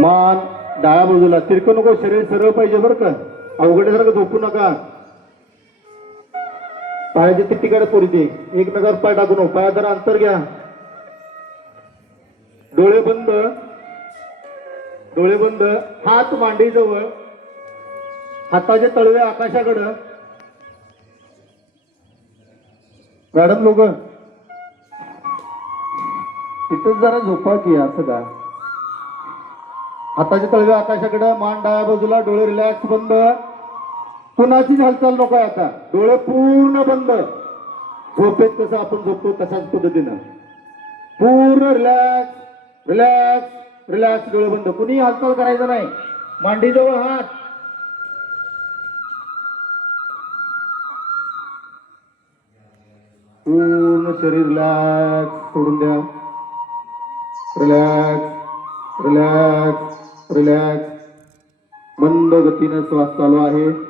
मान डाव्या बाजूला तिरकं नको, शरीर सरळ पाहिजे बरं का, अवघडल्यासारखं झोपू नका. पायाची तिट्टीकडे पोरी ते एकमेकावर पाय टाकू नको, पाया जरा अंतर घ्या. डोळे बंद, डोळे बंद. हात मांडीजवळ, हाताचे तळवे आकाशाकडं. मॅडम लोक तिथंच जरा झोपा की, असं का. हाताचे तळवे आकाशाकडे, मान डाव्या बाजूला, डोळे रिलॅक्स बंद. कुणाचीच हालचाल नको आहे आता, डोळे पूर्ण बंद. झोपेत कसं आपण झोपतो तशाच पद्धतीनं पूर्ण रिलॅक्स रिलॅक्स रिलॅक्स, डोळे बंद. कुणी हालचाल करायचं नाही. मांडीजवळ हात, पूर्ण शरीर रिलॅक्स सोडून द्या. Relax relax relax. मंद गतीने श्वास चालू आहे.